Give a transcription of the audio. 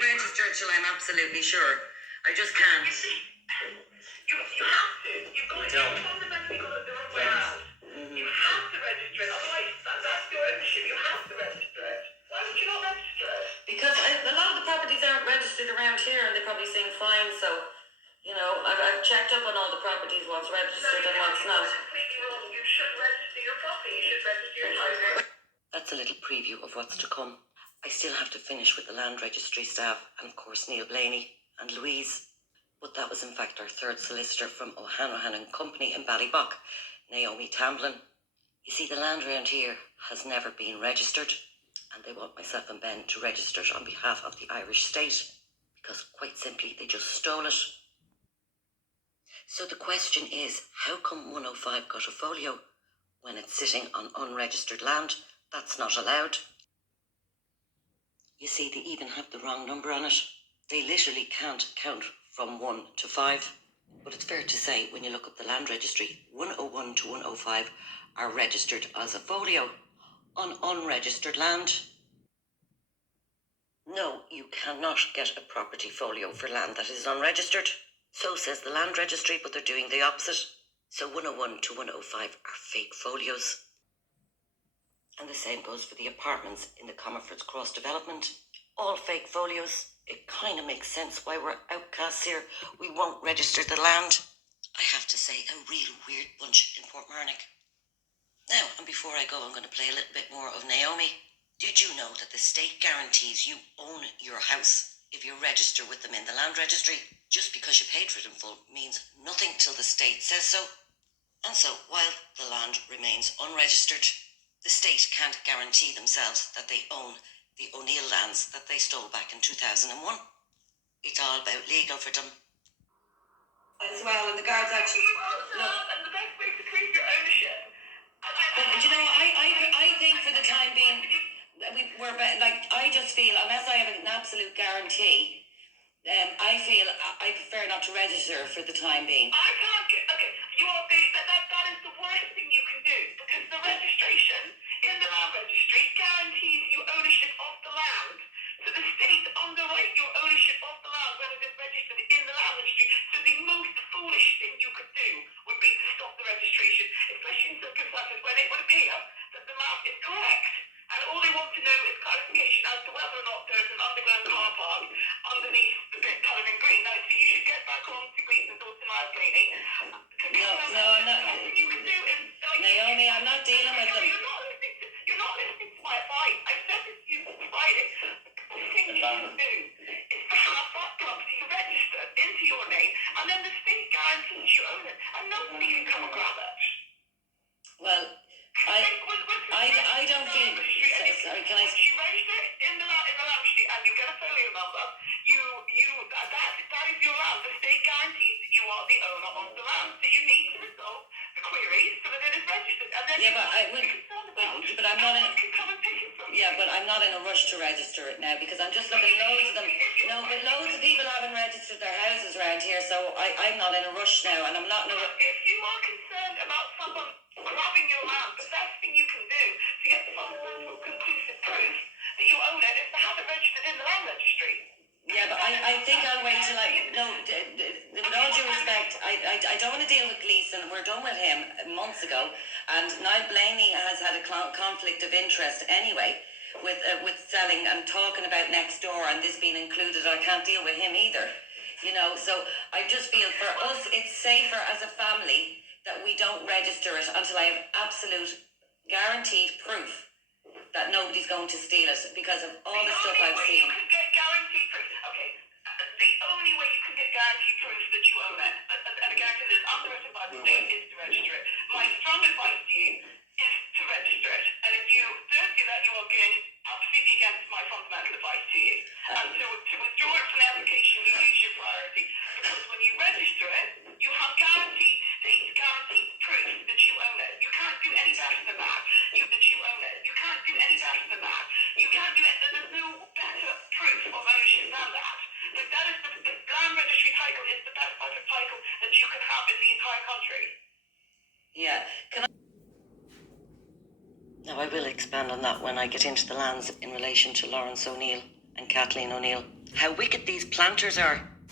register it till I'm absolutely sure. I just can't. You see, you have to. You've got to. You've fundamentally got to do it by hand. You have to register it. Otherwise, that's your ownership. You have to register it. Why would you not register it? Because a lot of the properties aren't registered around here, and they're probably saying fine. So, you know, I've checked up on all the properties, what's registered and what's not. That's completely wrong. You should register your property. You should register your title. That's a little preview of what's to come. I still have to finish with the land registry staff and of course Neil Blaney and Louise. But that was in fact our third solicitor from O'Hanrahan and Company in Ballybock, Naomi Tamblin. You see, the land around here has never been registered, and they want myself and Ben to register it on behalf of the Irish state because quite simply they just stole it. So the question is, how come 105 got a folio when it's sitting on unregistered land? That's not allowed. You see, they even have the wrong number on it. They literally can't count from 1 to 5. But it's fair to say, when you look up the land registry, 101 to 105 are registered as a folio on unregistered land. No, you cannot get a property folio for land that is unregistered. So says the land registry, but they're doing the opposite. So 101 to 105 are fake folios. And the same goes for the apartments in the Comerford's Cross development. All fake folios. It kind of makes sense why we're outcasts here. We won't register the land. I have to say, a real weird bunch in Portmarnock. Now, and before I go, I'm going to play a little bit more of Naomi. Did you know that the state guarantees you own your house if you register with them in the land registry? Just because you paid for it in full means nothing till the state says so. And so, while the land remains unregistered, the state can't guarantee themselves that they own the O'Neill lands that they stole back in 2001. It's all about legal for them. As well, and the guards actually... Look, and the best way to prove your ownership. But do you know what, I think for the time being, I just feel, unless I have an absolute guarantee, I feel I prefer not to register for the time being. I can't get... Okay, that is the worst thing you can do, because the registration in the land registry guarantees you ownership of the land. So the state underwrite your ownership of the land when it is registered in the land registry. So the most foolish thing you could do would be to stop the registration, especially in circumstances where it would appear that the map is correct. And all they want to know is clarification as to whether or not there's an underground car park underneath the bit coloured in green. Now, so you should get back on to Greece and Dawson Miles Blaney. No, I'm not. You can do is, Naomi, I'm not dealing with them. You're not listening to my advice. I said this to you on Friday. The thing you should do is to have that property registered into your name, and then the state guarantees you own it, and nobody can come and grab it. Well, I don't feel... Sorry, can I... Once you register it in the land registry and you get a folio number, that is your land. The state guarantees that you are the owner of the land. So you need to resolve the queries so that it is registered. And then but I'm not in... Yeah, but I'm not in a rush to register it now because I'm just looking loads of them. No, but loads of people haven't registered their houses around here, so I'm not in a rush now, and I'm not in a rush. If you are concerned about someone grabbing your land, the best thing you can do to get fundamental conclusive proof that you own it is to have it registered in the land registry. Yeah, but I think I'll wait till with all due respect, I don't want to deal with Gleeson. We're done with him months ago, and Niall Blaney has had a conflict of interest anyway with selling and talking about next door and this being included. I can't deal with him either, you know. So I just feel for us it's safer as a family that we don't register it until I have absolute guaranteed proof that nobody's going to steal it because of all the stuff I've seen. You can get guaranteed proof. Okay, the only way you can get guaranteed proof that you own it, and a guarantee that it's underwritten by the state, is to register it. My strong advice to you is to register it. And if you don't do that, you are going absolutely against my fundamental advice to you. And to withdraw it from the application, you use your priority. Because when you register it, you have guaranteed, state-guaranteed proof that you own it. You can't do any better than that. That you own it. You can't do any better than that. You can't do it. There's no better proof of ownership than that. But that is the land registry title is the best type of title that you can have in the entire country. Yeah. Now I will expand on that when I get into the lands in relation to Lawrence O'Neill and Kathleen O'Neill. how wicked these planters are.